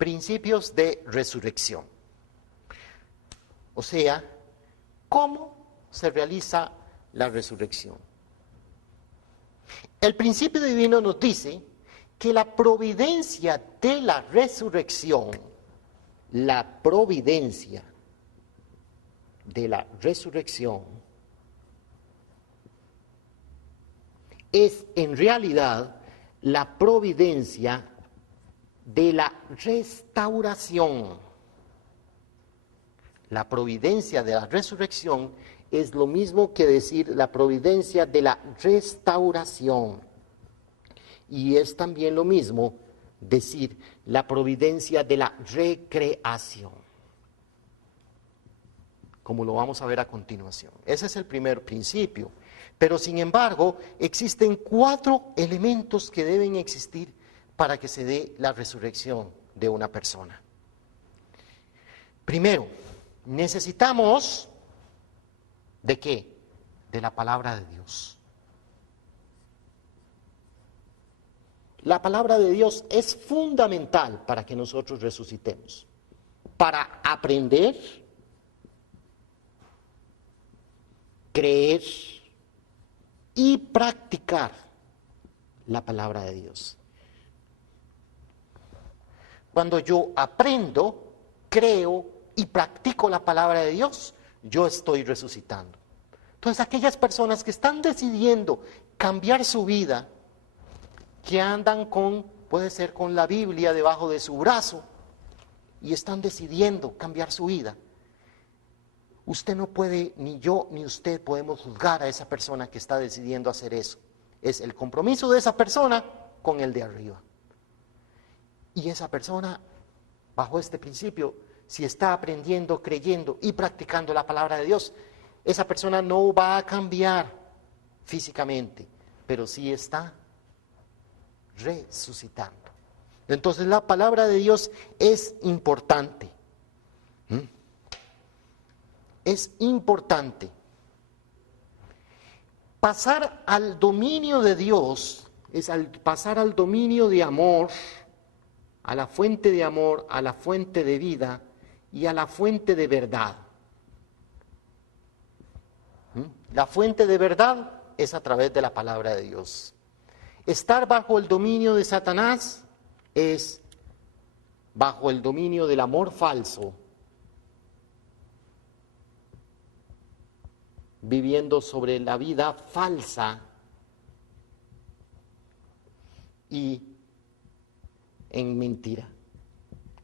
principios de resurrección. O sea, ¿cómo se realiza la resurrección? El principio divino nos dice que la providencia de la resurrección, es en realidad la providencia de la restauración. La providencia de la resurrección es lo mismo que decir la providencia de la restauración. Y es también lo mismo decir la providencia de la recreación, como lo vamos a ver a continuación. Ese es el primer principio. Pero sin embargo, existen 4 elementos que deben existir para que se dé la resurrección de una persona. Primero, necesitamos, ¿de qué? De la palabra de Dios. La palabra de Dios es fundamental para que nosotros resucitemos, para aprender, creer y practicar la palabra de Dios. Cuando yo aprendo, creo y practico la palabra de Dios, yo estoy resucitando. Entonces, aquellas personas que están decidiendo cambiar su vida, que andan puede ser con la Biblia debajo de su brazo, y están decidiendo cambiar su vida, usted no puede, ni yo ni usted podemos juzgar a esa persona que está decidiendo hacer eso. Es el compromiso de esa persona con el de arriba. Y esa persona, bajo este principio, si está aprendiendo, creyendo y practicando la palabra de Dios, esa persona no va a cambiar físicamente, pero sí está resucitando. Entonces la palabra de Dios es importante. Es importante. Pasar al dominio de Dios es pasar al dominio de amor, a la fuente de amor, a la fuente de vida y a la fuente de verdad. La fuente de verdad es a través de la palabra de Dios. Estar bajo el dominio de Satanás es bajo el dominio del amor falso, viviendo sobre la vida falsa y en mentira,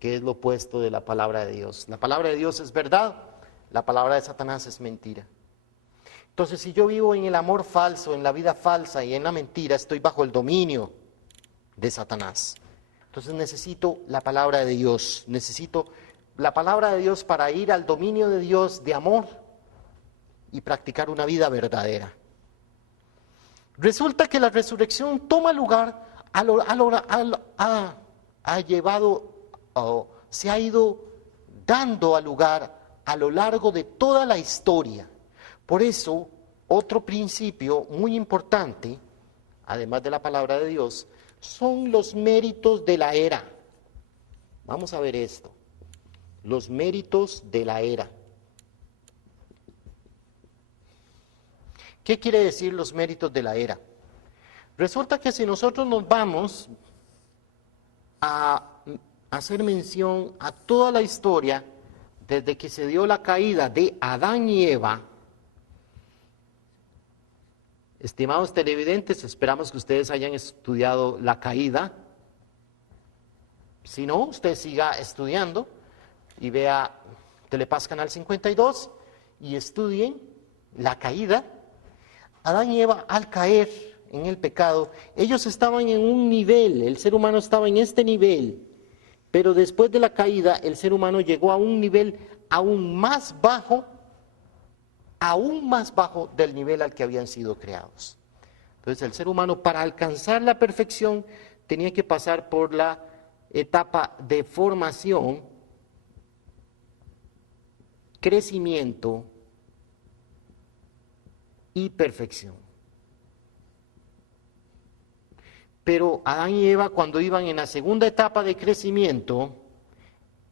que es lo opuesto de la palabra de Dios. La palabra de Dios es verdad, la palabra de Satanás es mentira. Entonces, si yo vivo en el amor falso, en la vida falsa y en la mentira, estoy bajo el dominio de Satanás. Entonces necesito la palabra de Dios, necesito la palabra de Dios para ir al dominio de Dios de amor y practicar una vida verdadera. Resulta que la resurrección toma lugar, se ha ido dando lugar a lo largo de toda la historia. Por eso, otro principio muy importante, además de la palabra de Dios, son los méritos de la era. Vamos a ver esto. Los méritos de la era. ¿Qué quiere decir los méritos de la era? Resulta que si nosotros nos vamos a hacer mención a toda la historia, desde que se dio la caída de Adán y Eva, estimados televidentes, esperamos que ustedes hayan estudiado la caída. Si no, usted siga estudiando y vea Telepaz Canal 52 y estudien la caída. Adán y Eva, al caer en el pecado, ellos estaban en un nivel, el ser humano estaba en este nivel, pero después de la caída, el ser humano llegó a un nivel aún más bajo del nivel al que habían sido creados. Entonces, el ser humano, para alcanzar la perfección, tenía que pasar por la etapa de formación, crecimiento y perfección. Pero Adán y Eva, cuando iban en la segunda etapa de crecimiento,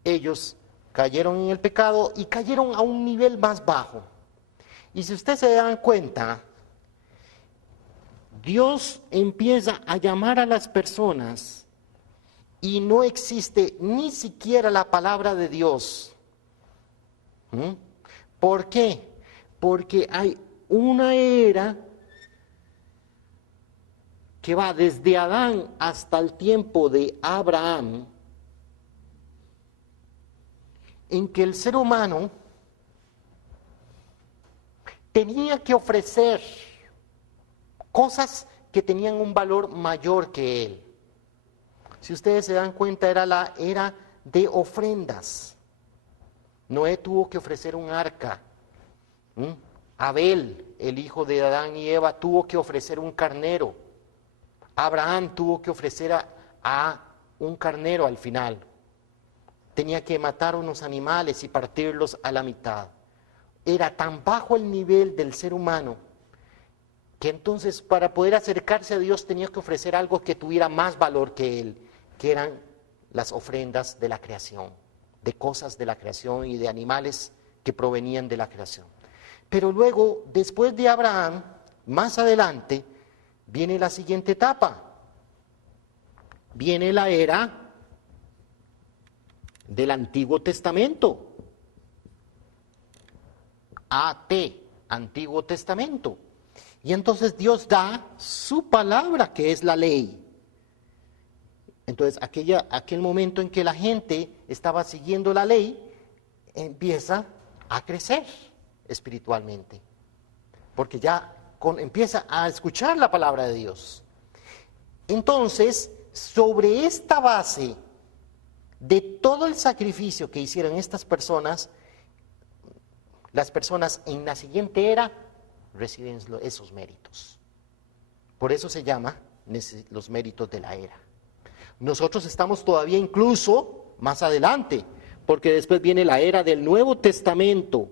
ellos cayeron en el pecado y cayeron a un nivel más bajo. Y si ustedes se dan cuenta, Dios empieza a llamar a las personas y no existe ni siquiera la palabra de Dios. ¿Por qué? Porque hay una era que va desde Adán hasta el tiempo de Abraham, en que el ser humano tenía que ofrecer cosas que tenían un valor mayor que él. Si ustedes se dan cuenta, era la era de ofrendas. Noé tuvo que ofrecer un arca. Abel, el hijo de Adán y Eva, tuvo que ofrecer un carnero. Abraham tuvo que ofrecer a un carnero al final. Tenía que matar unos animales y partirlos a la mitad. Era tan bajo el nivel del ser humano que entonces para poder acercarse a Dios tenía que ofrecer algo que tuviera más valor que él, que eran las ofrendas de la creación, de cosas de la creación y de animales que provenían de la creación. Pero luego, después de Abraham, más adelante, viene la siguiente etapa. Viene la era del Antiguo Testamento. AT, Antiguo Testamento. Y entonces Dios da su palabra, que es la ley. Entonces, aquel momento en que la gente estaba siguiendo la ley, empieza a crecer espiritualmente. Porque ya empieza a escuchar la palabra de Dios. Entonces, sobre esta base de todo el sacrificio que hicieron estas personas, las personas en la siguiente era reciben esos méritos. Por eso se llama los méritos de la era. Nosotros estamos todavía incluso más adelante, porque después viene la era del Nuevo Testamento.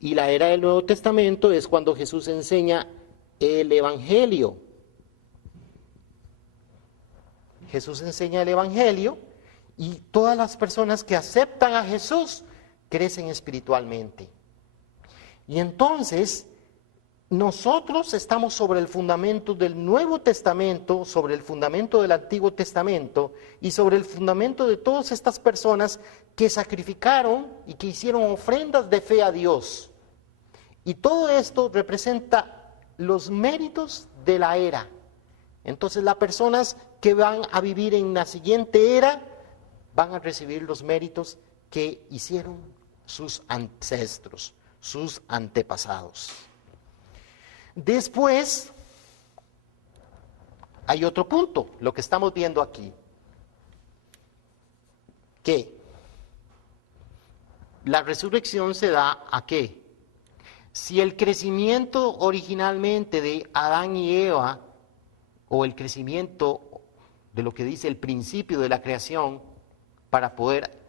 Y la era del Nuevo Testamento es cuando Jesús enseña el Evangelio. Jesús enseña el Evangelio y todas las personas que aceptan a Jesús crecen espiritualmente. Y entonces, nosotros estamos sobre el fundamento del Nuevo Testamento, sobre el fundamento del Antiguo Testamento y sobre el fundamento de todas estas personas que sacrificaron y que hicieron ofrendas de fe a Dios. Y todo esto representa los méritos de la era. Entonces, las personas que van a vivir en la siguiente era van a recibir los méritos que hicieron sus ancestros, sus antepasados. Después, hay otro punto, lo que estamos viendo aquí, que la resurrección se da ¿a qué? Si el crecimiento originalmente de Adán y Eva, o el crecimiento de lo que dice el principio de la creación, para poder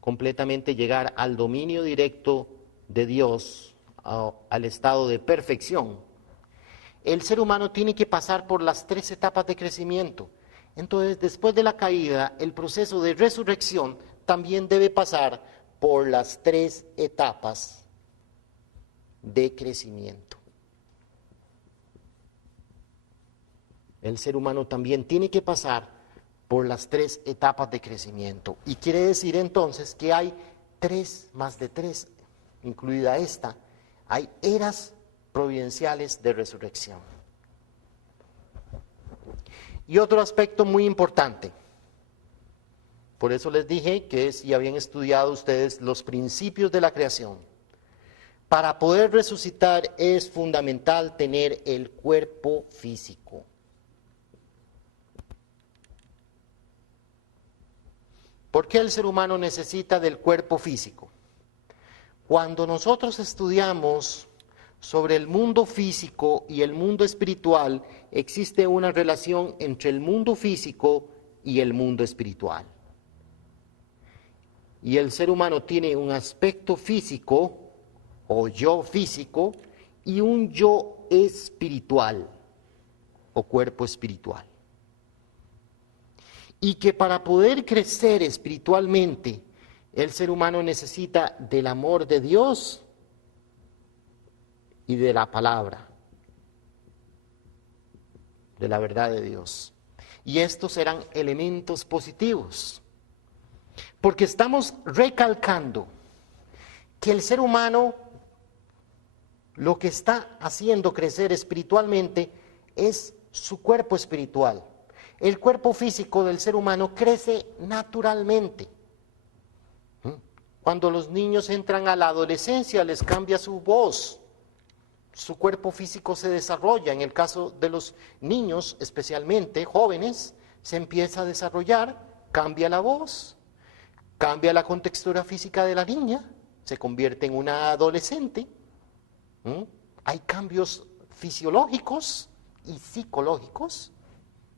completamente llegar al dominio directo de Dios, al estado de perfección, el ser humano tiene que pasar por las 3 etapas de crecimiento. Entonces, después de la caída, el proceso de resurrección también debe pasar por las 3 etapas de crecimiento. El ser humano también tiene que pasar por las 3 etapas de crecimiento. Y quiere decir entonces que hay 3 más de 3, incluida esta, hay eras providenciales de resurrección. Y otro aspecto muy importante, por eso les dije que si habían estudiado ustedes los principios de la creación, para poder resucitar es fundamental tener el cuerpo físico. ¿Por qué el ser humano necesita del cuerpo físico? Cuando nosotros estudiamos sobre el mundo físico y el mundo espiritual, existe una relación entre el mundo físico y el mundo espiritual. Y el ser humano tiene un aspecto físico, o yo físico, y un yo espiritual, o cuerpo espiritual. y que para poder crecer espiritualmente, el ser humano necesita del amor de Dios y de la palabra, de la verdad de Dios. Y estos eran elementos positivos, porque estamos recalcando que el ser humano lo que está haciendo crecer espiritualmente es su cuerpo espiritual. El cuerpo físico del ser humano crece naturalmente. Cuando los niños entran a la adolescencia les cambia su voz, su cuerpo físico se desarrolla. En el caso de los niños, especialmente jóvenes, se empieza a desarrollar, cambia la voz, cambia la contextura física de la niña, se convierte en una adolescente. Hay cambios fisiológicos y psicológicos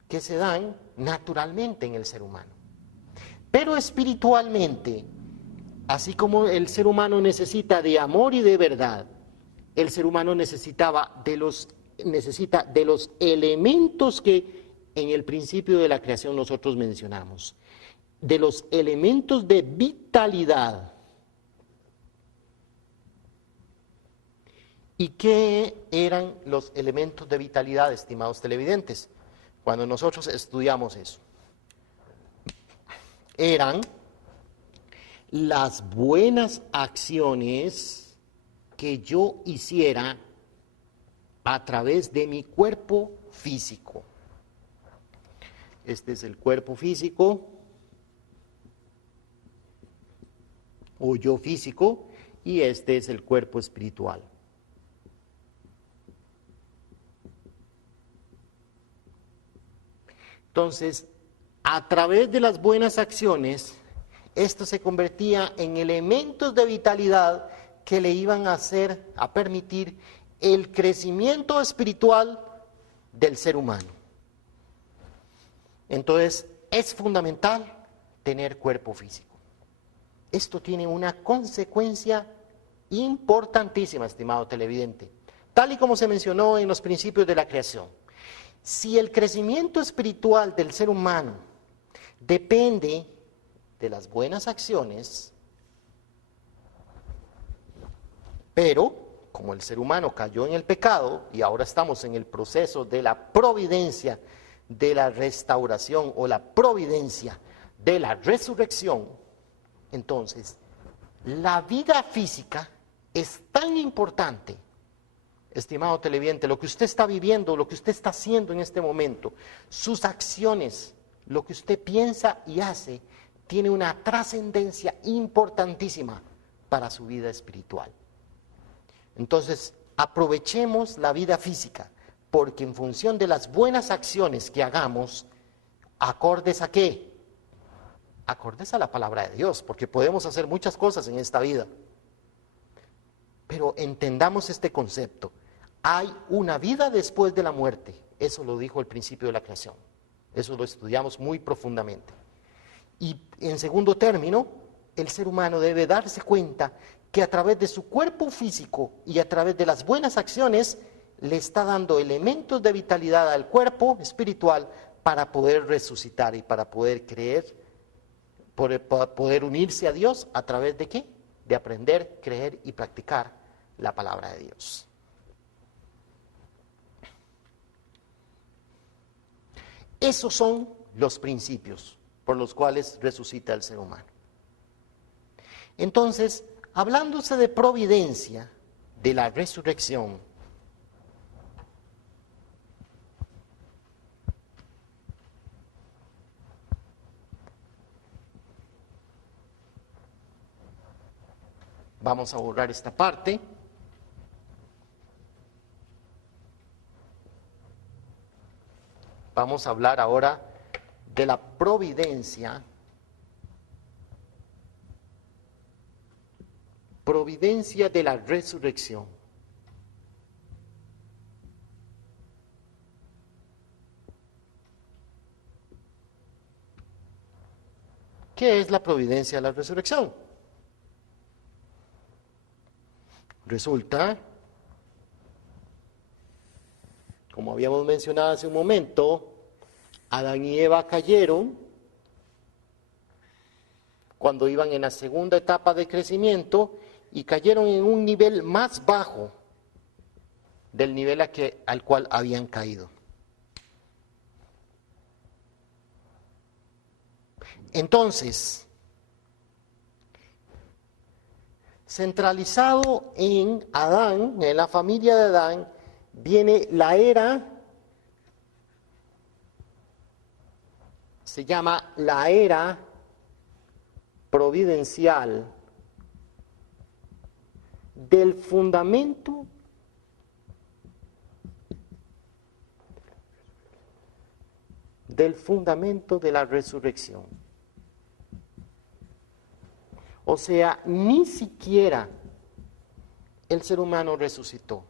que se dan naturalmente en el ser humano. Pero espiritualmente, así como el ser humano necesita de amor y de verdad, el ser humano necesita de los elementos que en el principio de la creación nosotros mencionamos, de los elementos de vitalidad. ¿Y qué eran los elementos de vitalidad, estimados televidentes? Cuando nosotros estudiamos eso, eran las buenas acciones que yo hiciera a través de mi cuerpo físico. Este es el cuerpo físico, o yo físico, y este es el cuerpo espiritual. Entonces, a través de las buenas acciones, esto se convertía en elementos de vitalidad que le iban a permitir el crecimiento espiritual del ser humano. Entonces, es fundamental tener cuerpo físico. Esto tiene una consecuencia importantísima, estimado televidente, tal y como se mencionó en los principios de la creación. Si el crecimiento espiritual del ser humano depende de las buenas acciones, pero como el ser humano cayó en el pecado y ahora estamos en el proceso de la providencia, de la restauración o la providencia de la resurrección, entonces la vida física es tan importante. Estimado televidente, lo que usted está viviendo, lo que usted está haciendo en este momento, sus acciones, lo que usted piensa y hace, tiene una trascendencia importantísima para su vida espiritual. Entonces, aprovechemos la vida física, porque en función de las buenas acciones que hagamos, acordes a qué? Acordes a la palabra de Dios, porque podemos hacer muchas cosas en esta vida. Pero entendamos este concepto. Hay una vida después de la muerte. Eso lo dijo el principio de la creación. Eso lo estudiamos muy profundamente. Y en segundo término, el ser humano debe darse cuenta que a través de su cuerpo físico y a través de las buenas acciones le está dando elementos de vitalidad al cuerpo espiritual para poder resucitar y para poder creer, para poder unirse a Dios a través de ¿qué? De aprender, creer y practicar la palabra de Dios. Esos son los principios por los cuales resucita el ser humano. Entonces, hablándose de providencia, de la resurrección, vamos a borrar esta parte. Vamos a hablar ahora de la providencia. Providencia de la resurrección. ¿Qué es la providencia de la resurrección? Resulta, como habíamos mencionado hace un momento, Adán y Eva cayeron cuando iban en la segunda etapa de crecimiento y cayeron en un nivel más bajo del nivel al cual habían caído. Entonces, centralizado en Adán, en la familia de Adán, viene la era, se llama la era providencial del fundamento de la resurrección. O sea, ni siquiera el ser humano resucitó,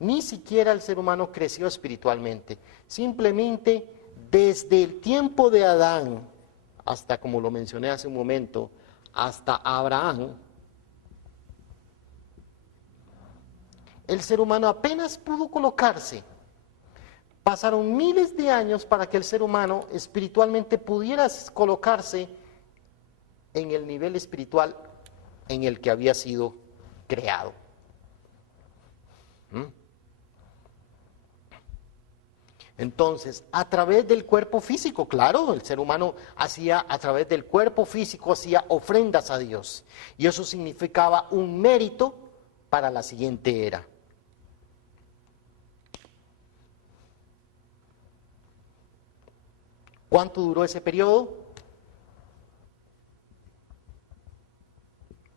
ni siquiera el ser humano creció espiritualmente. Simplemente desde el tiempo de Adán, hasta como lo mencioné hace un momento, hasta Abraham, el ser humano apenas pudo colocarse. Pasaron miles de años para que el ser humano espiritualmente pudiera colocarse en el nivel espiritual en el que había sido creado. Entonces, a través del cuerpo físico, claro, el ser humano a través del cuerpo físico hacía ofrendas a Dios. Y eso significaba un mérito para la siguiente era. ¿Cuánto duró ese periodo?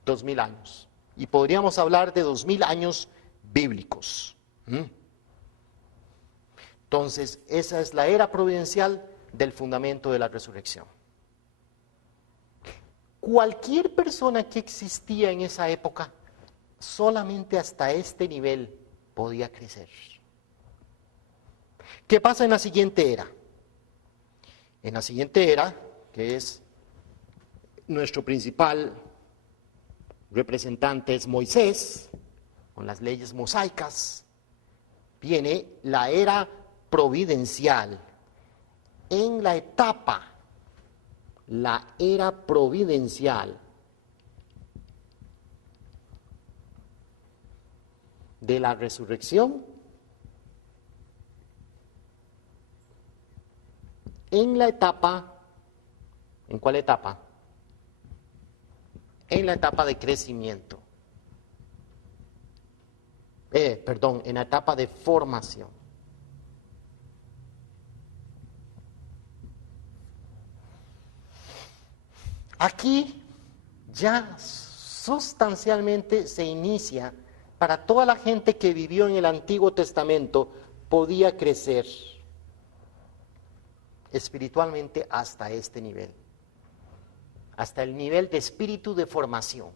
2000 años. Y podríamos hablar de 2000 años bíblicos. Entonces, esa es la era providencial del fundamento de la resurrección. Cualquier persona que existía en esa época, solamente hasta este nivel podía crecer. ¿Qué pasa en la siguiente era? En la siguiente era, que es nuestro principal representante es Moisés, con las leyes mosaicas, viene la era providencial. En la era providencial de la resurrección, ¿en cuál etapa? En la etapa de crecimiento. En la etapa de formación. Aquí ya sustancialmente se inicia, para toda la gente que vivió en el Antiguo Testamento, podía crecer espiritualmente hasta este nivel, hasta el nivel de espíritu de formación.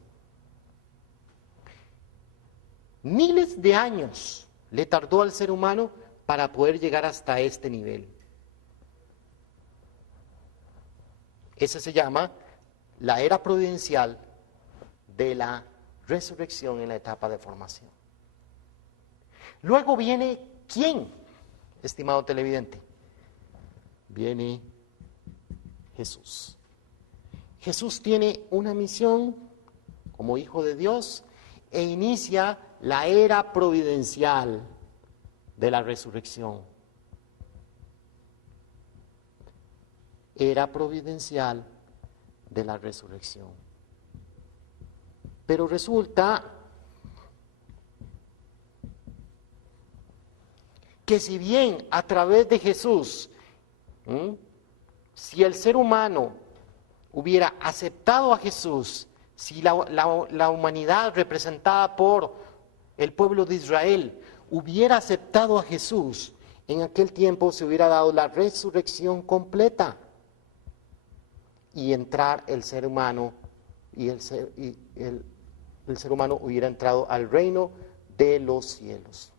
Miles de años le tardó al ser humano para poder llegar hasta este nivel. Ese se llama la era providencial de la resurrección en la etapa de formación. Luego viene, ¿quién, estimado televidente? Viene Jesús. Jesús tiene una misión como Hijo de Dios e inicia la era providencial de la resurrección. Era providencial de la resurrección. Pero resulta que si bien a través de Jesús, si el ser humano hubiera aceptado a Jesús, si la humanidad representada por el pueblo de Israel hubiera aceptado a Jesús, en aquel tiempo se hubiera dado la resurrección completa y entrar el ser humano y el ser humano hubiera entrado al reino de los cielos.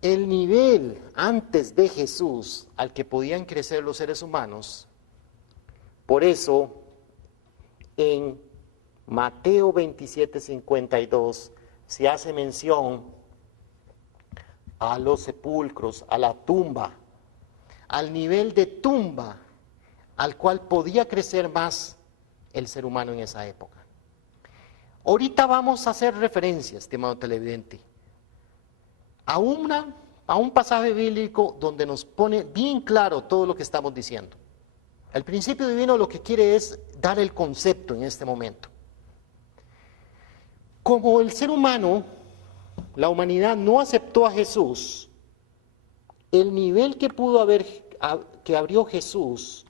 El nivel antes de Jesús al que podían crecer los seres humanos, por eso en Mateo 27:52 se hace mención a los sepulcros, a la tumba, al nivel de tumba al cual podía crecer más el ser humano en esa época. Ahorita vamos a hacer referencia, estimado televidente, a un pasaje bíblico donde nos pone bien claro todo lo que estamos diciendo. El principio divino lo que quiere es dar el concepto en este momento. Como el ser humano, la humanidad no aceptó a Jesús, el nivel que abrió Jesús,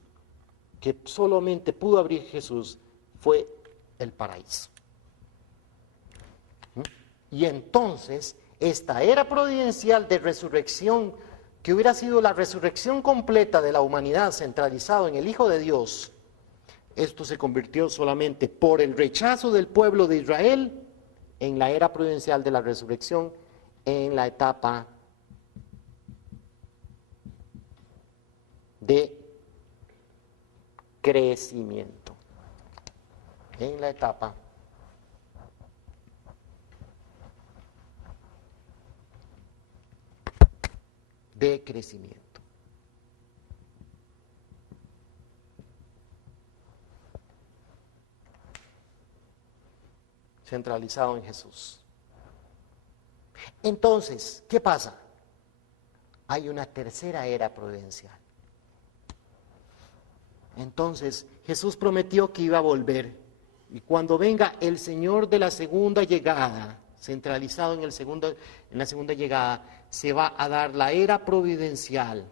que solamente pudo abrir Jesús, fue el paraíso. Y entonces, esta era providencial de resurrección, que hubiera sido la resurrección completa de la humanidad centralizado en el Hijo de Dios, esto se convirtió solamente por el rechazo del pueblo de Israel en la era providencial de la resurrección, en la etapa de crecimiento. En la etapa de crecimiento. Centralizado en Jesús. Entonces, ¿qué pasa? Hay una tercera era providencial. Entonces, Jesús prometió que iba a volver. Y cuando venga el Señor de la segunda llegada, centralizado en la segunda llegada, se va a dar la era providencial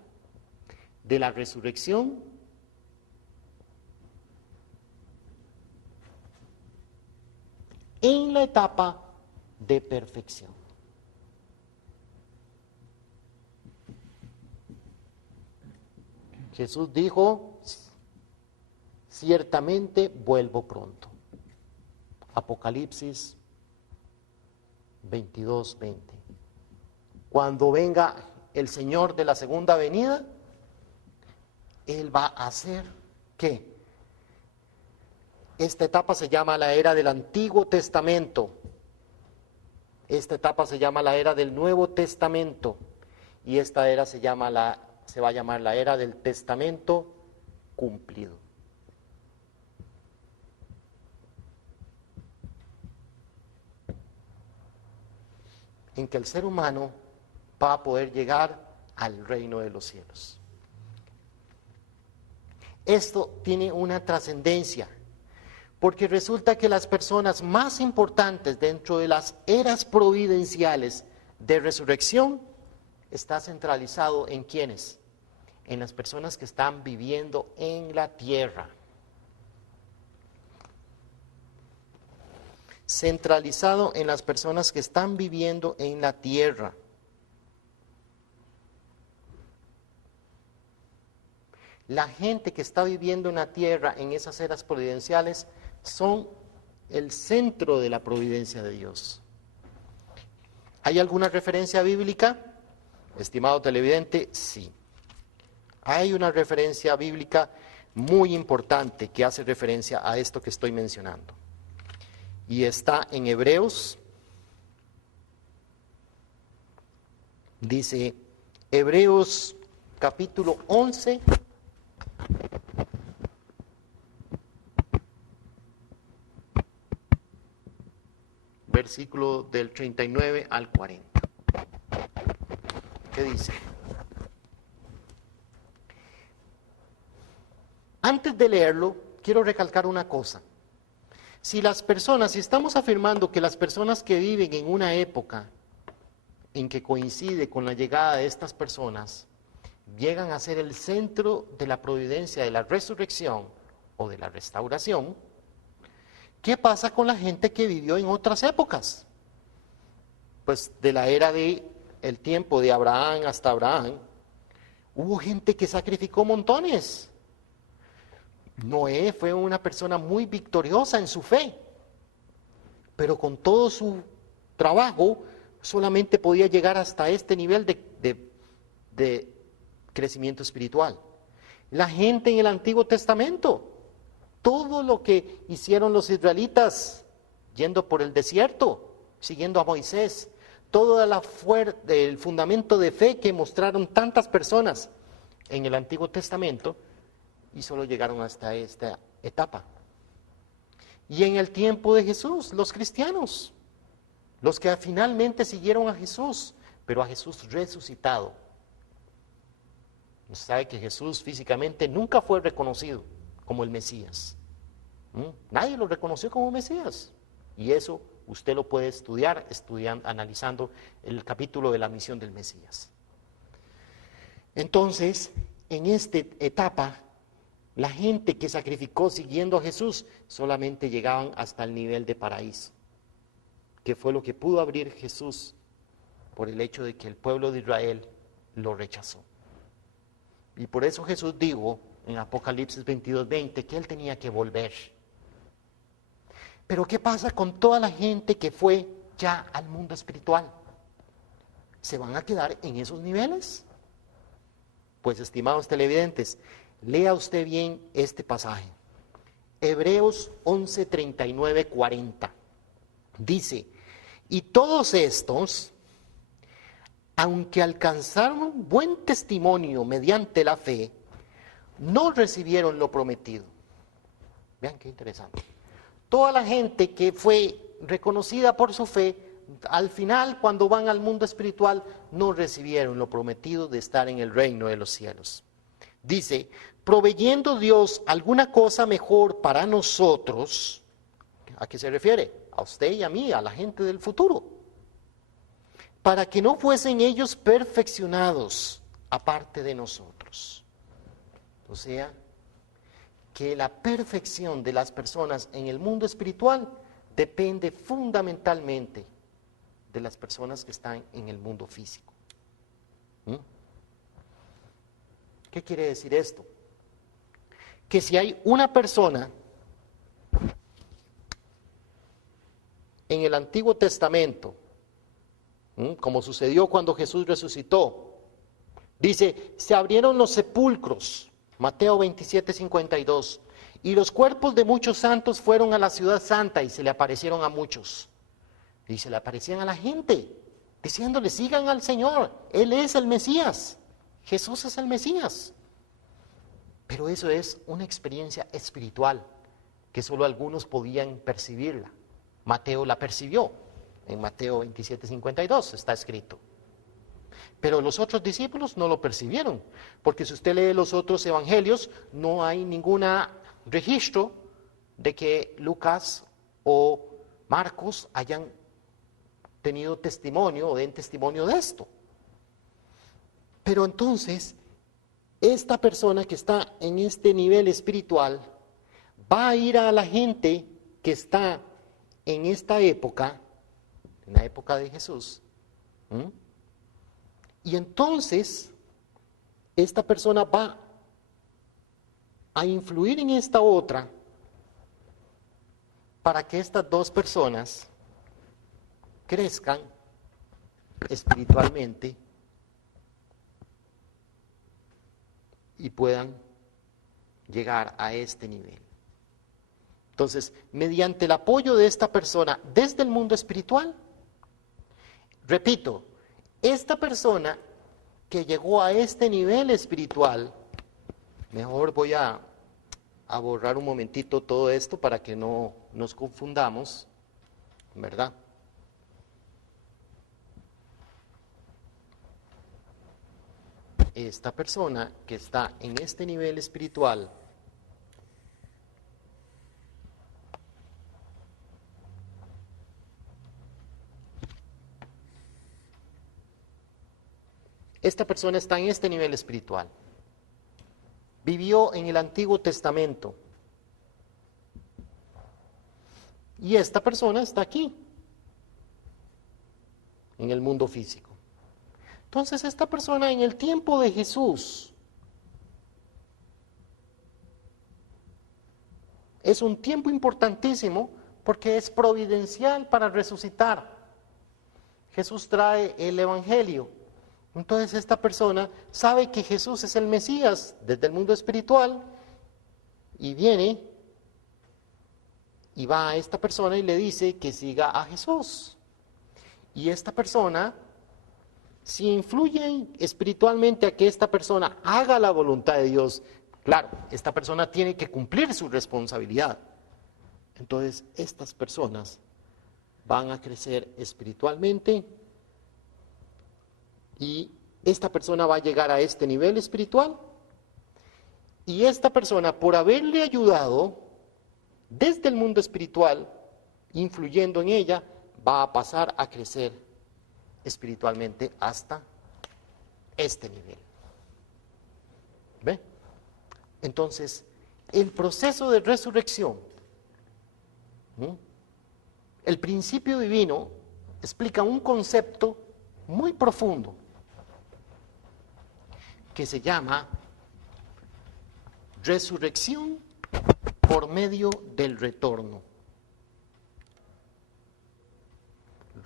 de la resurrección en la etapa de perfección. Jesús dijo, ciertamente vuelvo pronto. Apocalipsis 22:20. Cuando venga el Señor de la segunda venida, Él va a hacer ¿qué? Esta etapa se llama la era del Antiguo Testamento. Esta etapa se llama la era del Nuevo Testamento. Y esta era se va a llamar la era del Testamento cumplido. En que el ser humano va a poder llegar al reino de los cielos. Esto tiene una trascendencia, porque resulta que las personas más importantes dentro de las eras providenciales de resurrección está centralizado en ¿quiénes? En las personas que están viviendo en la tierra. Centralizado en las personas que están viviendo en la tierra. La gente que está viviendo en la tierra en esas eras providenciales son el centro de la providencia de Dios. ¿Hay alguna referencia bíblica? Estimado televidente, sí. Hay una referencia bíblica muy importante que hace referencia a esto que estoy mencionando. Y está en Hebreos. Dice Hebreos capítulo 11. Versículo del 39 al 40. ¿Qué dice? Antes de leerlo, quiero recalcar una cosa. Si estamos afirmando que las personas que viven en una época en que coincide con la llegada de estas personas, llegan a ser el centro de la providencia de la resurrección o de la restauración, ¿qué pasa con la gente que vivió en otras épocas? Pues de la era el tiempo de Abraham hasta Abraham, hubo gente que sacrificó montones. Noé fue una persona muy victoriosa en su fe, pero con todo su trabajo solamente podía llegar hasta este nivel de crecimiento espiritual. La gente en el Antiguo Testamento, todo lo que hicieron los israelitas yendo por el desierto, siguiendo a Moisés, todo el fundamento de fe que mostraron tantas personas en el Antiguo Testamento, y solo llegaron hasta esta etapa. Y en el tiempo de Jesús, los cristianos, los que finalmente siguieron a Jesús, pero a Jesús resucitado. Usted sabe que Jesús físicamente nunca fue reconocido como el Mesías. Nadie lo reconoció como Mesías. Y eso usted lo puede estudiar, analizando el capítulo de la misión del Mesías. Entonces, en esta etapa, la gente que sacrificó siguiendo a Jesús solamente llegaban hasta el nivel de paraíso, que fue lo que pudo abrir Jesús por el hecho de que el pueblo de Israel lo rechazó. Y por eso Jesús dijo en Apocalipsis 22:20 que Él tenía que volver. Pero ¿qué pasa con toda la gente que fue ya al mundo espiritual? ¿Se van a quedar en esos niveles? Pues, estimados televidentes, lea usted bien este pasaje. Hebreos 11, 39, 40. Dice, y todos estos, aunque alcanzaron buen testimonio mediante la fe, no recibieron lo prometido. Vean qué interesante. Toda la gente que fue reconocida por su fe, al final, cuando van al mundo espiritual, no recibieron lo prometido de estar en el reino de los cielos. Dice, proveyendo Dios alguna cosa mejor para nosotros, ¿a qué se refiere? A usted y a mí, a la gente del futuro. Para que no fuesen ellos perfeccionados aparte de nosotros. O sea, que la perfección de las personas en el mundo espiritual depende fundamentalmente de las personas que están en el mundo físico. ¿Qué quiere decir esto? Que si hay una persona en el Antiguo Testamento, como sucedió cuando Jesús resucitó, dice, se abrieron los sepulcros, Mateo 27:52, y los cuerpos de muchos santos fueron a la ciudad santa y se le aparecieron a muchos. Y se le aparecían a la gente, diciéndole, sigan al Señor, Él es el Mesías, Jesús es el Mesías. Pero eso es una experiencia espiritual, que solo algunos podían percibirla. Mateo la percibió, en Mateo 27:52 está escrito. Pero los otros discípulos no lo percibieron, porque si usted lee los otros evangelios, no hay ningún registro de que Lucas o Marcos hayan tenido testimonio o den testimonio de esto. Pero entonces, esta persona que está en este nivel espiritual va a ir a la gente que está en esta época, en la época de Jesús, y entonces esta persona va a influir en esta otra para que estas dos personas crezcan espiritualmente y puedan llegar a este nivel. Entonces, mediante el apoyo de esta persona desde el mundo espiritual, repito, esta persona que llegó a este nivel espiritual, mejor voy a borrar un momentito todo esto para que no nos confundamos, ¿verdad? Esta persona que está en este nivel espiritual está en este nivel espiritual. Vivió en el Antiguo Testamento. Y esta persona está aquí, en el mundo físico. Entonces, esta persona en el tiempo de Jesús es un tiempo importantísimo porque es providencial para resucitar. Jesús trae el Evangelio. Entonces esta persona sabe que Jesús es el Mesías desde el mundo espiritual y viene y va a esta persona y le dice que siga a Jesús. Y esta persona, si influye espiritualmente a que esta persona haga la voluntad de Dios, Claro, esta persona tiene que cumplir su responsabilidad. Entonces, estas personas van a crecer espiritualmente y esta persona va a llegar a este nivel espiritual y esta persona, por haberle ayudado desde el mundo espiritual, influyendo en ella, va a pasar a crecer espiritualmente hasta este nivel. ¿Ve? Entonces, el proceso de resurrección, el principio divino, explica un concepto muy profundo que se llama resurrección por medio del retorno.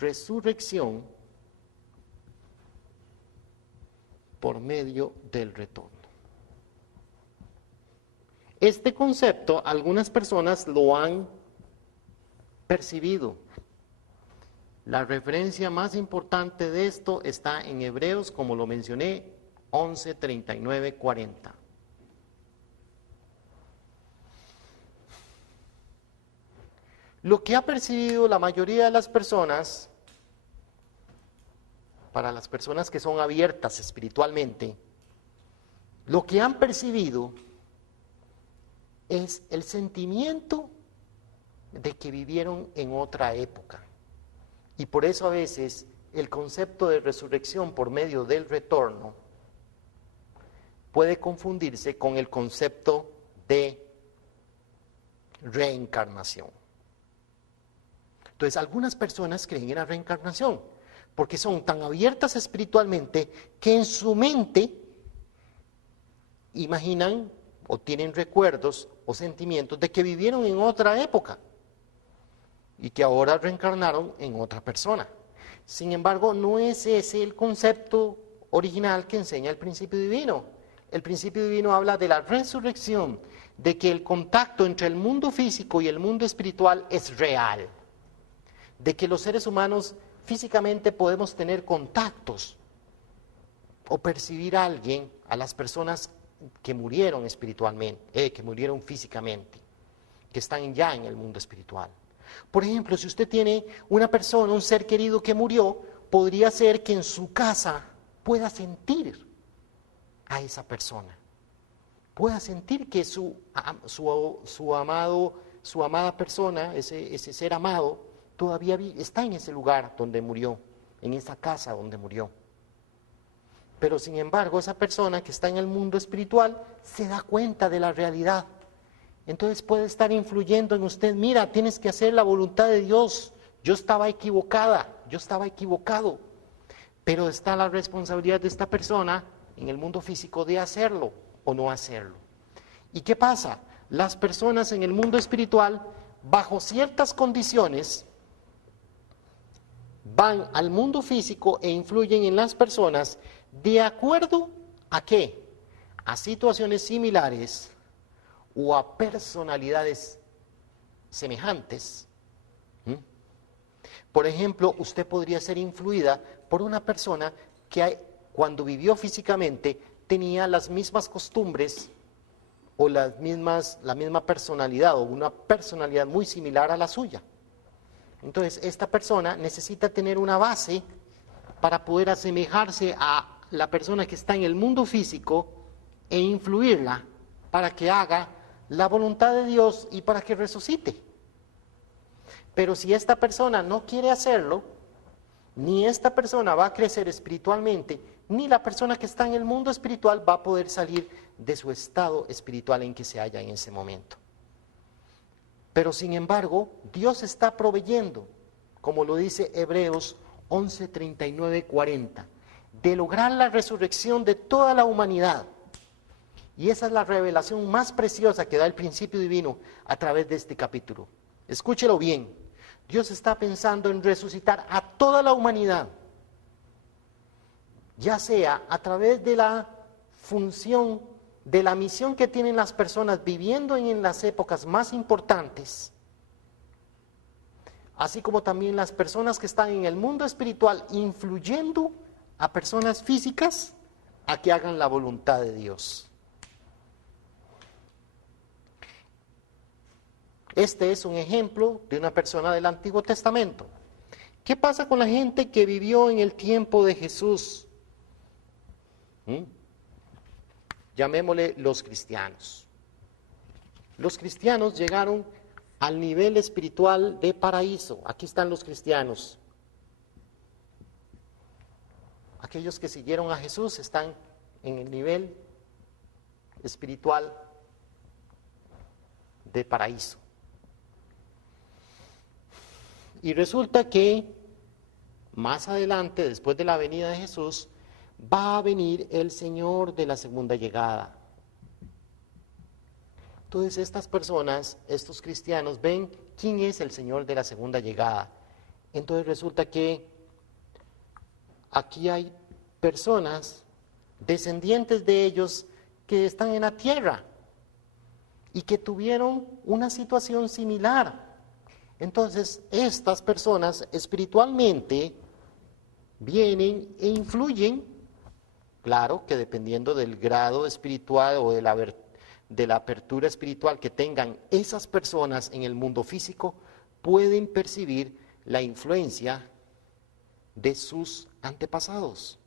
Resurrección por medio del retorno. Este concepto, algunas personas lo han percibido. La referencia más importante de esto está en Hebreos, como lo mencioné, 11, 39, 40. Lo que ha percibido la mayoría de las personas, para las personas que son abiertas espiritualmente, lo que han percibido es el sentimiento de que vivieron en otra época. Y por eso a veces el concepto de resurrección por medio del retorno puede confundirse con el concepto de reencarnación. Entonces, algunas personas creen en la reencarnación porque son tan abiertas espiritualmente que en su mente imaginan o tienen recuerdos o sentimientos de que vivieron en otra época y que ahora reencarnaron en otra persona. Sin embargo, no es ese el concepto original que enseña el principio divino. El principio divino habla de la resurrección, de que el contacto entre el mundo físico y el mundo espiritual es real, de que los seres humanos físicamente podemos tener contactos o percibir a alguien, a las personas que murieron espiritualmente, que murieron físicamente, que están ya en el mundo espiritual. Por ejemplo, si usted tiene una persona, un ser querido que murió, podría ser que en su casa pueda sentir a esa persona, pueda sentir que su amada persona, ese ser amado, todavía está en ese lugar donde murió, en esa casa donde murió. Pero sin embargo, esa persona que está en el mundo espiritual se da cuenta de la realidad. Entonces puede estar influyendo en usted. Mira, tienes que hacer la voluntad de Dios. Yo estaba equivocada, yo estaba equivocado. Pero está la responsabilidad de esta persona en el mundo físico de hacerlo o no hacerlo. ¿Y qué pasa? Las personas en el mundo espiritual, bajo ciertas condiciones, van al mundo físico e influyen en las personas de acuerdo a qué, a situaciones similares o a personalidades semejantes. Por ejemplo, usted podría ser influida por una persona que cuando vivió físicamente tenía las mismas costumbres o la misma personalidad o una personalidad muy similar a la suya. Entonces, esta persona necesita tener una base para poder asemejarse a la persona que está en el mundo físico e influirla para que haga la voluntad de Dios y para que resucite. Pero si esta persona no quiere hacerlo, ni esta persona va a crecer espiritualmente, ni la persona que está en el mundo espiritual va a poder salir de su estado espiritual en que se halla en ese momento. Pero sin embargo, Dios está proveyendo, como lo dice Hebreos 11, 39, 40, de lograr la resurrección de toda la humanidad. Y esa es la revelación más preciosa que da el principio divino a través de este capítulo. Escúchelo bien. Dios está pensando en resucitar a toda la humanidad, ya sea a través de la función, de la misión que tienen las personas viviendo en las épocas más importantes, así como también las personas que están en el mundo espiritual influyendo a personas físicas a que hagan la voluntad de Dios. Este es un ejemplo de una persona del Antiguo Testamento. ¿Qué pasa con la gente que vivió en el tiempo de Jesús? Llamémosle los cristianos. Los cristianos llegaron al nivel espiritual de paraíso. Aquí están los cristianos. Aquellos que siguieron a Jesús están en el nivel espiritual de paraíso. Y resulta que más adelante, después de la venida de Jesús, va a venir el Señor de la segunda llegada. Entonces estas personas, estos cristianos, ven quién es el Señor de la segunda llegada. Entonces resulta que aquí hay personas, descendientes de ellos, que están en la tierra y que tuvieron una situación similar. Entonces estas personas espiritualmente vienen e influyen, claro que dependiendo del grado espiritual o de la apertura espiritual que tengan esas personas en el mundo físico, pueden percibir la influencia de sus antepasados.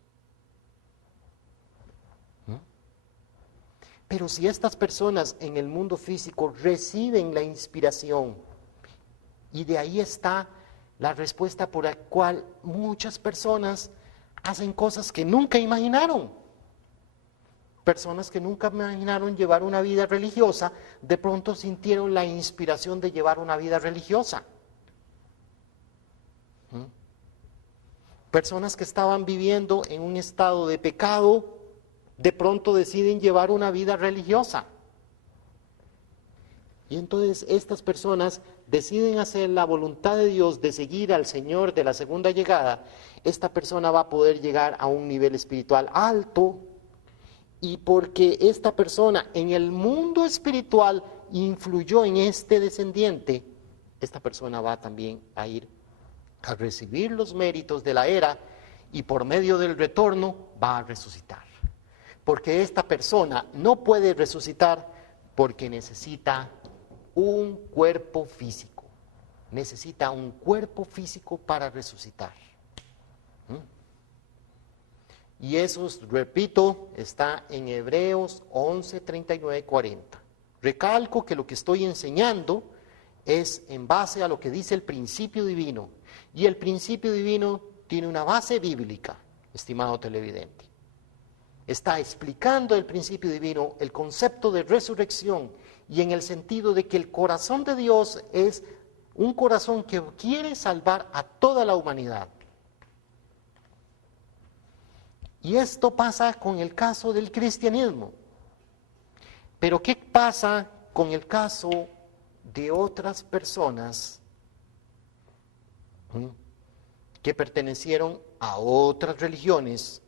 Pero si estas personas en el mundo físico reciben la inspiración, y de ahí está la respuesta por la cual muchas personas hacen cosas que nunca imaginaron. Personas que nunca imaginaron llevar una vida religiosa, de pronto sintieron la inspiración de llevar una vida religiosa. Personas que estaban viviendo en un estado de pecado, de pronto deciden llevar una vida religiosa. Y entonces estas personas deciden hacer la voluntad de Dios de seguir al Señor de la segunda llegada. Esta persona va a poder llegar a un nivel espiritual alto, y porque esta persona en el mundo espiritual influyó en este descendiente, esta persona va también a ir a recibir los méritos de la era, y por medio del retorno va a resucitar. Porque esta persona no puede resucitar porque necesita un cuerpo físico. Necesita un cuerpo físico para resucitar. Y eso, repito, está en Hebreos 11, 39, 40. Recalco que lo que estoy enseñando es en base a lo que dice el principio divino. Y el principio divino tiene una base bíblica, estimado televidente. Está explicando el principio divino, el concepto de resurrección, y en el sentido de que el corazón de Dios es un corazón que quiere salvar a toda la humanidad. Y esto pasa con el caso del cristianismo. Pero ¿qué pasa con el caso de otras personas que pertenecieron a otras religiones,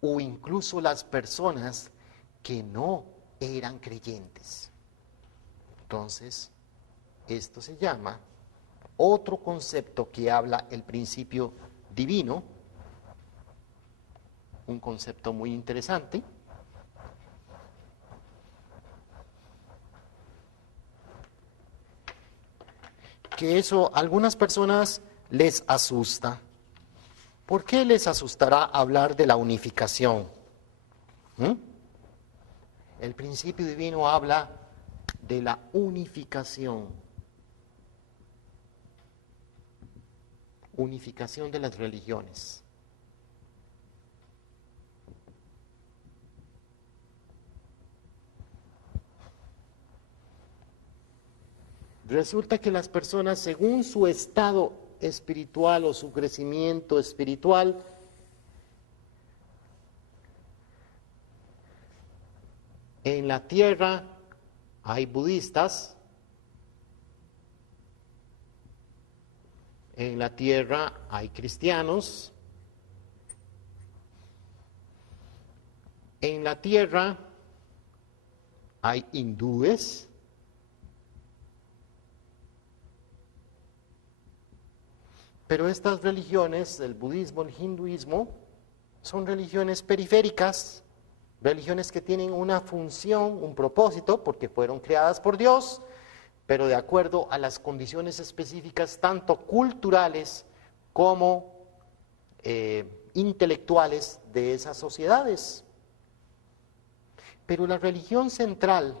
o incluso las personas que no eran creyentes? Entonces, esto se llama otro concepto que habla el principio divino, un concepto muy interesante, que eso a algunas personas les asusta. ¿Por qué les asustará hablar de la unificación? El principio divino habla de la unificación. Unificación de las religiones. Resulta que las personas, según su estado espiritual o su crecimiento espiritual, en la tierra hay budistas, en la tierra hay cristianos, en la tierra hay hindúes, pero estas religiones, el budismo, el hinduismo, son religiones periféricas, religiones que tienen una función, un propósito, porque fueron creadas por Dios, pero de acuerdo a las condiciones específicas, tanto culturales como intelectuales de esas sociedades. Pero la religión central,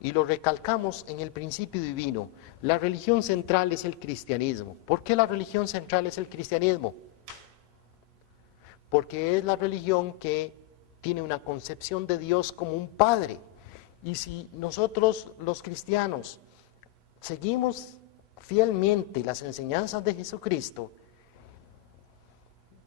y lo recalcamos en el principio divino, la religión central es el cristianismo. ¿Por qué la religión central es el cristianismo? Porque es la religión que tiene una concepción de Dios como un Padre. Y si nosotros los cristianos seguimos fielmente las enseñanzas de Jesucristo,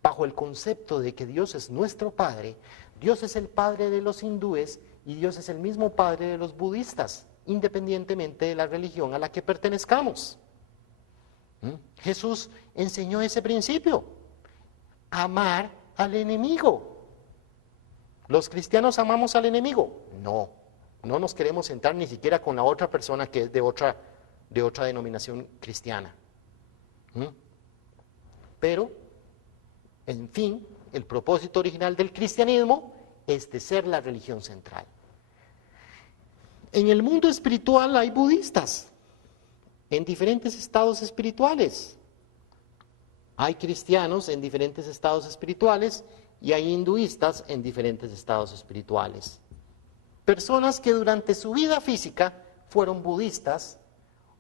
bajo el concepto de que Dios es nuestro Padre, Dios es el Padre de los hindúes y Dios es el mismo Padre de los budistas, independientemente de la religión a la que pertenezcamos. Jesús enseñó ese principio, amar al enemigo. ¿Los cristianos amamos al enemigo? No, no nos queremos sentar ni siquiera con la otra persona que es de otra denominación cristiana. Pero, en fin, el propósito original del cristianismo es de ser la religión central. En el mundo espiritual hay budistas en diferentes estados espirituales. Hay cristianos en diferentes estados espirituales y hay hinduistas en diferentes estados espirituales. Personas que durante su vida física fueron budistas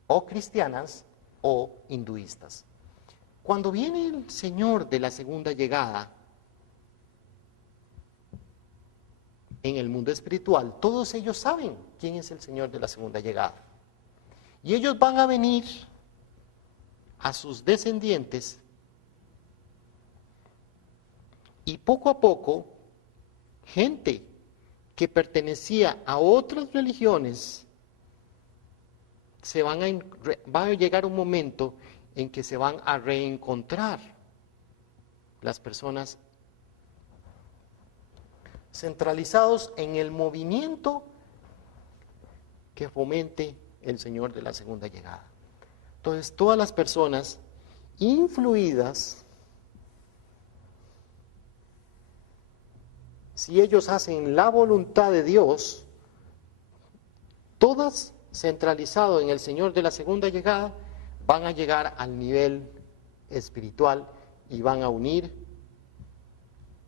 o cristianas o hinduistas. Cuando viene el Señor de la segunda llegada, en el mundo espiritual, todos ellos saben quién es el Señor de la segunda llegada. Y ellos van a venir a sus descendientes y poco a poco, gente que pertenecía a otras religiones, va a llegar un momento en que se van a reencontrar las personas centralizados en el movimiento que fomente el Señor de la segunda llegada. Entonces, todas las personas influidas, si ellos hacen la voluntad de Dios, todas centralizadas en el Señor de la segunda llegada, van a llegar al nivel espiritual y van a unir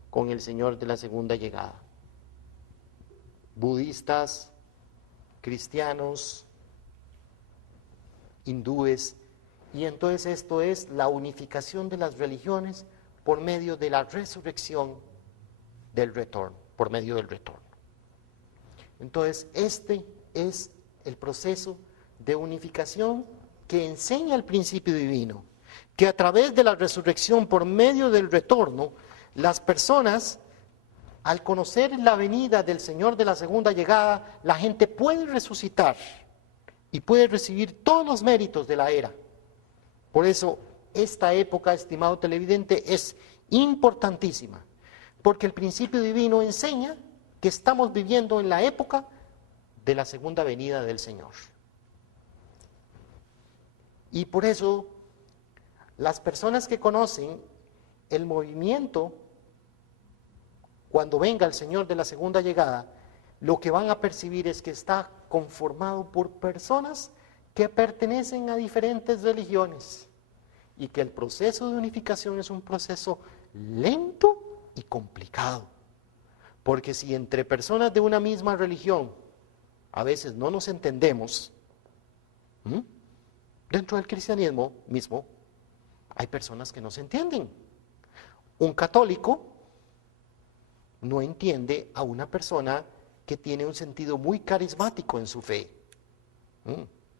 con el Señor de la segunda llegada. Budistas, cristianos, hindúes, y entonces esto es la unificación de las religiones por medio de la resurrección del retorno, por medio del retorno. Entonces, este es el proceso de unificación que enseña el principio divino, que a través de la resurrección por medio del retorno, las personas, al conocer la venida del Señor de la segunda llegada, la gente puede resucitar y puede recibir todos los méritos de la era. Por eso, esta época, estimado televidente, es importantísima, porque el principio divino enseña que estamos viviendo en la época de la segunda venida del Señor. Y por eso, las personas que conocen el movimiento, cuando venga el Señor de la segunda llegada, lo que van a percibir es que está conformado por personas que pertenecen a diferentes religiones y que el proceso de unificación es un proceso lento y complicado. Porque si entre personas de una misma religión a veces no nos entendemos, dentro del cristianismo mismo hay personas que no se entienden. Un católico no entiende a una persona que tiene un sentido muy carismático en su fe.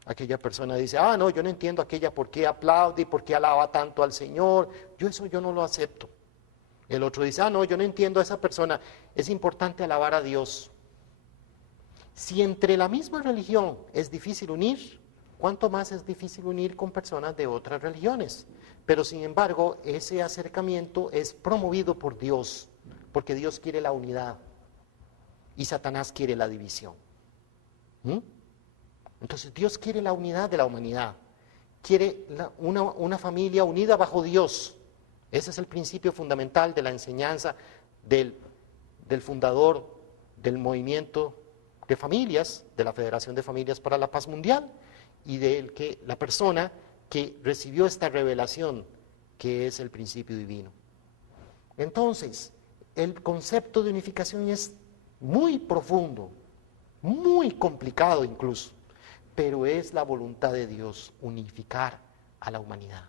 Aquella persona dice, no, yo no entiendo aquella por qué aplaude y por qué alaba tanto al Señor. Yo no lo acepto. El otro dice, no, yo no entiendo a esa persona. Es importante alabar a Dios. Si entre la misma religión es difícil unir, ¿cuánto más es difícil unir con personas de otras religiones? Pero sin embargo, ese acercamiento es promovido por Dios, porque Dios quiere la unidad y Satanás quiere la división. Entonces Dios quiere la unidad de la humanidad, quiere una familia unida bajo Dios. Ese es el principio fundamental de la enseñanza del fundador del movimiento de familias, de la Federación de Familias para la Paz Mundial. y del que la persona que recibió esta revelación, que es el principio divino. Entonces, el concepto de unificación es muy profundo, muy complicado incluso, pero es la voluntad de Dios unificar a la humanidad.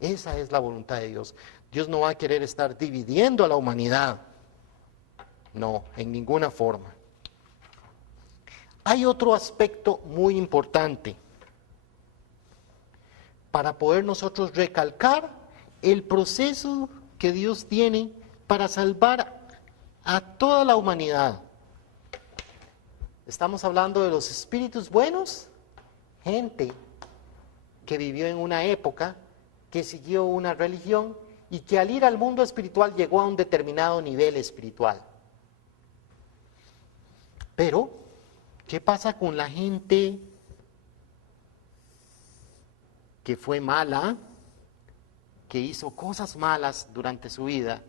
Esa es la voluntad de Dios. Dios no va a querer estar dividiendo a la humanidad. No, en ninguna forma. Hay otro aspecto muy importante para poder nosotros recalcar el proceso que Dios tiene para salvar a toda la humanidad. Estamos hablando de los espíritus buenos, gente que vivió en una época, que siguió una religión y que al ir al mundo espiritual llegó a un determinado nivel espiritual. Pero, ¿qué pasa con la gente que fue mala, que hizo cosas malas durante su vida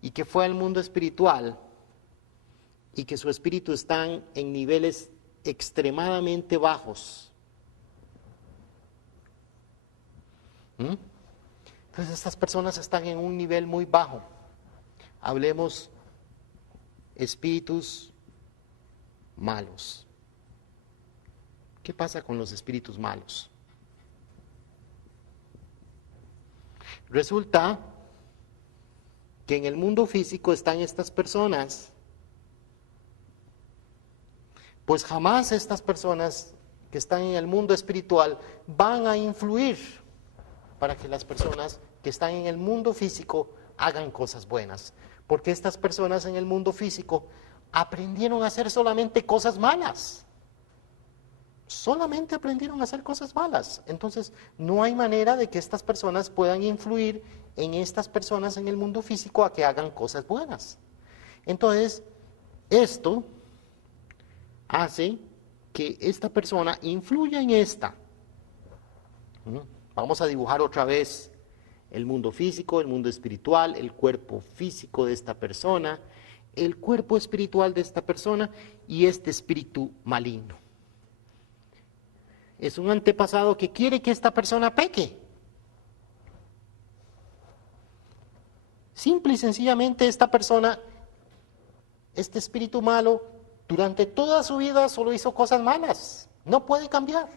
y que fue al mundo espiritual y que su espíritu está en niveles extremadamente bajos? Entonces estas personas están en un nivel muy bajo. Hablemos espíritus malos. ¿Qué pasa con los espíritus malos? Resulta que en el mundo físico están estas personas, pues jamás estas personas que están en el mundo espiritual van a influir para que las personas que están en el mundo físico hagan cosas buenas, porque estas personas en el mundo físico aprendieron a hacer solamente cosas malas. Solamente aprendieron a hacer cosas malas. Entonces, no hay manera de que estas personas puedan influir en estas personas en el mundo físico a que hagan cosas buenas. Entonces, esto hace que esta persona influya en esta. Vamos a dibujar otra vez el mundo físico, el mundo espiritual, el cuerpo físico de esta persona, el cuerpo espiritual de esta persona y este espíritu maligno. Es un antepasado que quiere que esta persona peque. Simple y sencillamente esta persona, este espíritu malo, durante toda su vida solo hizo cosas malas. No puede cambiar.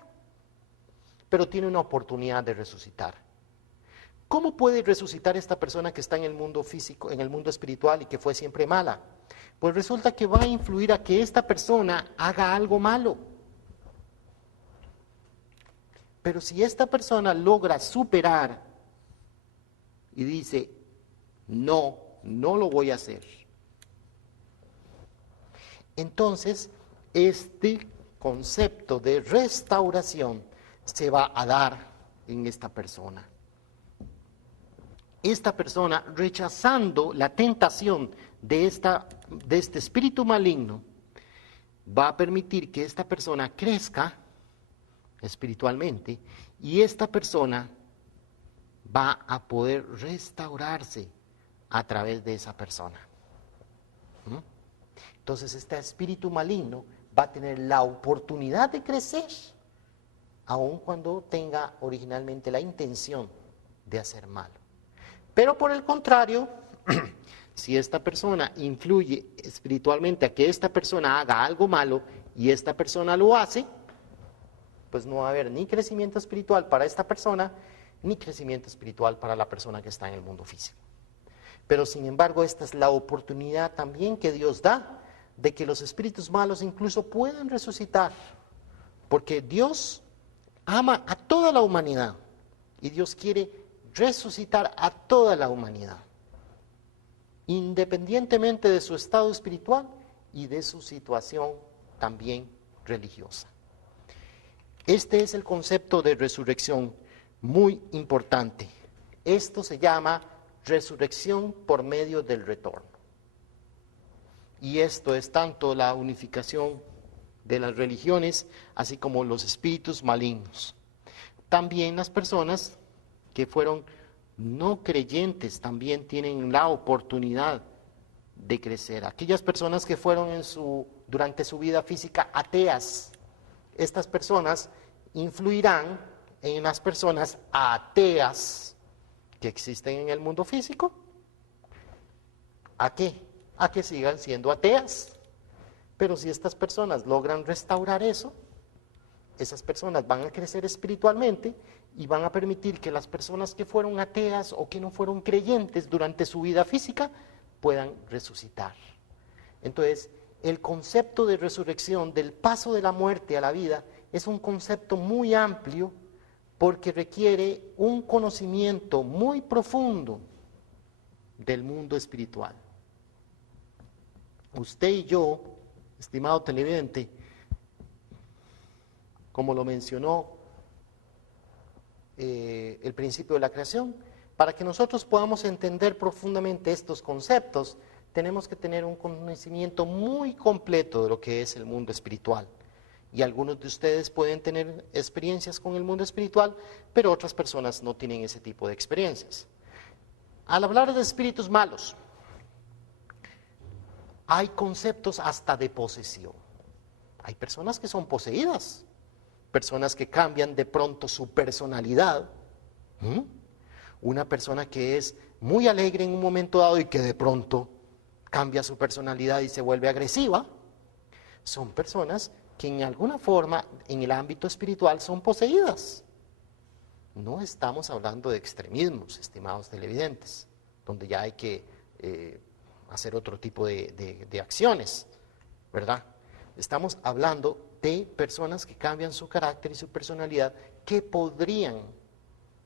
Pero tiene una oportunidad de resucitar. ¿Cómo puede resucitar esta persona que está en el mundo físico, en el mundo espiritual y que fue siempre mala? Pues resulta que va a influir a que esta persona haga algo malo. Pero si esta persona logra superar y dice, no lo voy a hacer, entonces este concepto de restauración se va a dar en esta persona. Esta persona, rechazando la tentación de este espíritu maligno, va a permitir que esta persona crezca espiritualmente y esta persona va a poder restaurarse a través de esa persona. Entonces este espíritu maligno va a tener la oportunidad de crecer, aun cuando tenga originalmente la intención de hacer malo. Pero por el contrario, si esta persona influye espiritualmente a que esta persona haga algo malo y esta persona lo hace, pues no va a haber ni crecimiento espiritual para esta persona, ni crecimiento espiritual para la persona que está en el mundo físico. Pero sin embargo, esta es la oportunidad también que Dios da de que los espíritus malos incluso puedan resucitar, porque Dios ama a toda la humanidad y Dios quiere resucitar a toda la humanidad, independientemente de su estado espiritual y de su situación también religiosa. Este es el concepto de resurrección muy importante. Esto se llama resurrección por medio del retorno. Y esto es tanto la unificación de las religiones, así como los espíritus malignos. También las personas que fueron no creyentes también tienen la oportunidad de crecer. Aquellas personas que fueron durante su vida física ateas, estas personas influirán en las personas ateas que existen en el mundo físico. ¿A qué? A que sigan siendo ateas. Pero si estas personas logran restaurar eso, esas personas van a crecer espiritualmente y van a permitir que las personas que fueron ateas o que no fueron creyentes durante su vida física puedan resucitar. Entonces, el concepto de resurrección, del paso de la muerte a la vida, es un concepto muy amplio porque requiere un conocimiento muy profundo del mundo espiritual. Usted y yo, estimado televidente, como lo mencionó el principio de la creación, para que nosotros podamos entender profundamente estos conceptos, tenemos que tener un conocimiento muy completo de lo que es el mundo espiritual. Y algunos de ustedes pueden tener experiencias con el mundo espiritual, pero otras personas no tienen ese tipo de experiencias. Al hablar de espíritus malos, hay conceptos hasta de posesión. Hay personas que son poseídas, personas que cambian de pronto su personalidad. Una persona que es muy alegre en un momento dado y que de pronto cambia su personalidad y se vuelve agresiva. Son personas que en alguna forma en el ámbito espiritual son poseídas. No estamos hablando de extremismos, estimados televidentes, donde ya hay que hacer otro tipo de acciones, ¿verdad? Estamos hablando de personas que cambian su carácter y su personalidad que podría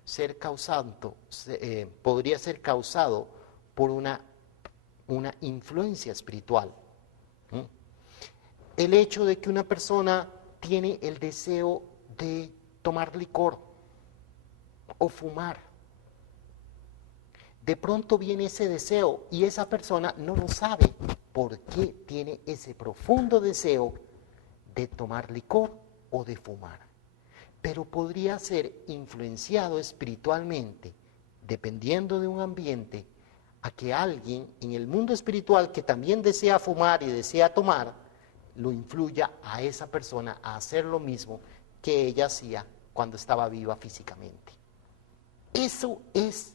ser causado por una influencia espiritual. El hecho de que una persona tiene el deseo de tomar licor o fumar, de pronto viene ese deseo y esa persona no lo sabe por qué tiene ese profundo deseo de tomar licor o de fumar. Pero podría ser influenciado espiritualmente, dependiendo de un ambiente, a que alguien en el mundo espiritual que también desea fumar y desea tomar, lo influya a esa persona a hacer lo mismo que ella hacía cuando estaba viva físicamente. Eso es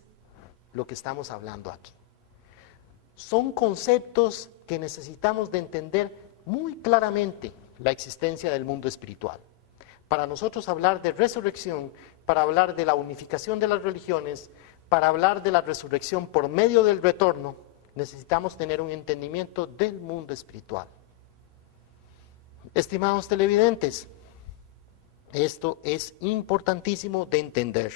lo que estamos hablando aquí. Son conceptos que necesitamos de entender muy claramente la existencia del mundo espiritual. Para nosotros hablar de resurrección, para hablar de la unificación de las religiones, para hablar de la resurrección por medio del retorno, necesitamos tener un entendimiento del mundo espiritual. Estimados televidentes, esto es importantísimo de entender.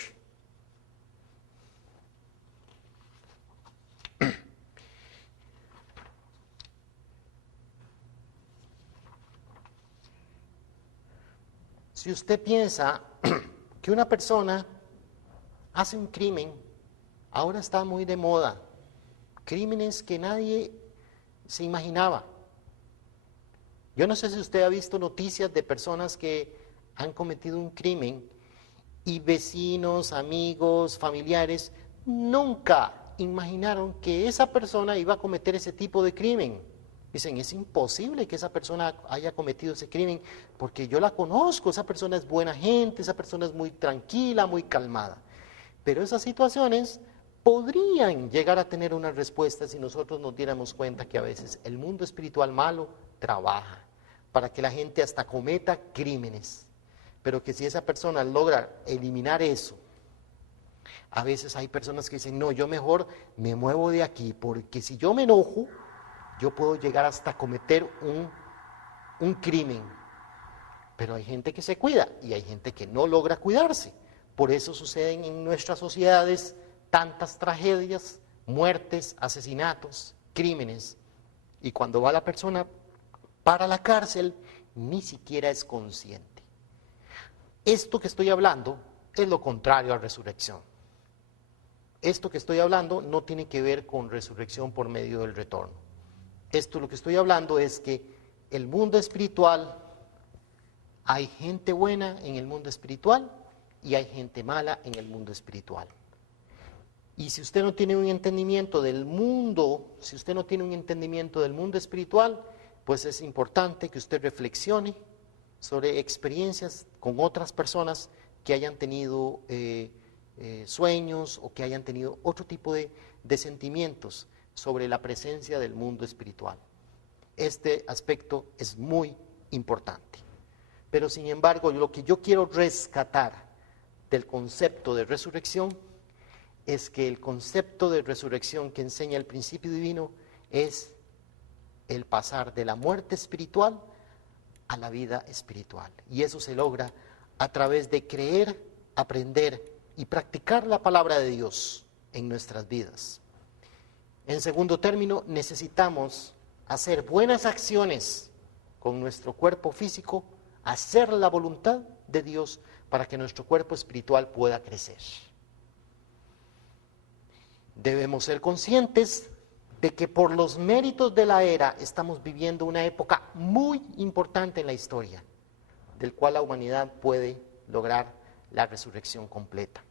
Si usted piensa que una persona hace un crimen, ahora está muy de moda, crímenes que nadie se imaginaba. Yo no sé si usted ha visto noticias de personas que han cometido un crimen y vecinos, amigos, familiares nunca imaginaron que esa persona iba a cometer ese tipo de crimen. Dicen, es imposible que esa persona haya cometido ese crimen porque yo la conozco, esa persona es buena gente, esa persona es muy tranquila, muy calmada. Pero esas situaciones podrían llegar a tener una respuesta si nosotros nos diéramos cuenta que a veces el mundo espiritual malo trabaja para que la gente hasta cometa crímenes, pero que si esa persona logra eliminar eso, a veces hay personas que dicen, no, yo mejor me muevo de aquí, porque si yo me enojo, yo puedo llegar hasta cometer un crimen. Pero hay gente que se cuida y hay gente que no logra cuidarse. Por eso suceden en nuestras sociedades tantas tragedias, muertes, asesinatos, crímenes. Y cuando va la persona para la cárcel, ni siquiera es consciente. Esto que estoy hablando es lo contrario a resurrección. Esto que estoy hablando no tiene que ver con resurrección por medio del retorno. Esto lo que estoy hablando es que el mundo espiritual, hay gente buena en el mundo espiritual y hay gente mala en el mundo espiritual. Y si usted no tiene un entendimiento del mundo, si usted no tiene un entendimiento del mundo espiritual, pues es importante que usted reflexione sobre experiencias con otras personas que hayan tenido sueños o que hayan tenido otro tipo de sentimientos sobre la presencia del mundo espiritual. Este aspecto es muy importante. Pero sin embargo, lo que yo quiero rescatar del concepto de resurrección es que el concepto de resurrección que enseña el principio divino es el pasar de la muerte espiritual a la vida espiritual. Y eso se logra a través de creer, aprender y practicar la palabra de Dios en nuestras vidas. En segundo término, necesitamos hacer buenas acciones con nuestro cuerpo físico, hacer la voluntad de Dios para que nuestro cuerpo espiritual pueda crecer. Debemos ser conscientes de que por los méritos de la era estamos viviendo una época muy importante en la historia, del cual la humanidad puede lograr la resurrección completa.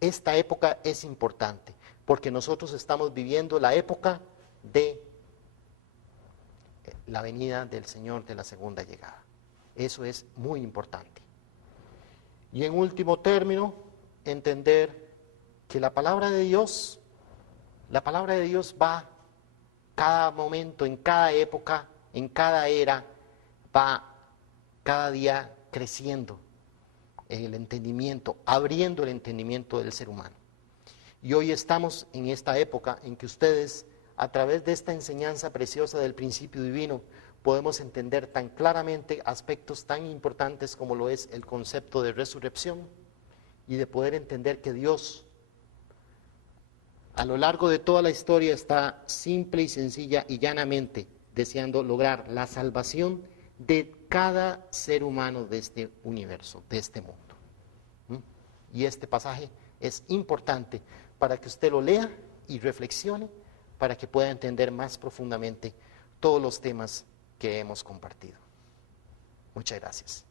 Esta época es importante porque nosotros estamos viviendo la época de la venida del Señor, de la segunda llegada. Eso es muy importante. Y en último término, entender que la palabra de Dios va cada momento, en cada época, en cada era, va cada día creciendo el entendimiento, abriendo el entendimiento del ser humano. Y hoy estamos en esta época en que ustedes, a través de esta enseñanza preciosa del principio divino, podemos entender tan claramente aspectos tan importantes como lo es el concepto de resurrección y de poder entender que Dios, a lo largo de toda la historia, está simple y sencilla y llanamente deseando lograr la salvación de cada ser humano de este universo, de este mundo. Y este pasaje es importante para que usted lo lea y reflexione, para que pueda entender más profundamente todos los temas que hemos compartido. Muchas gracias.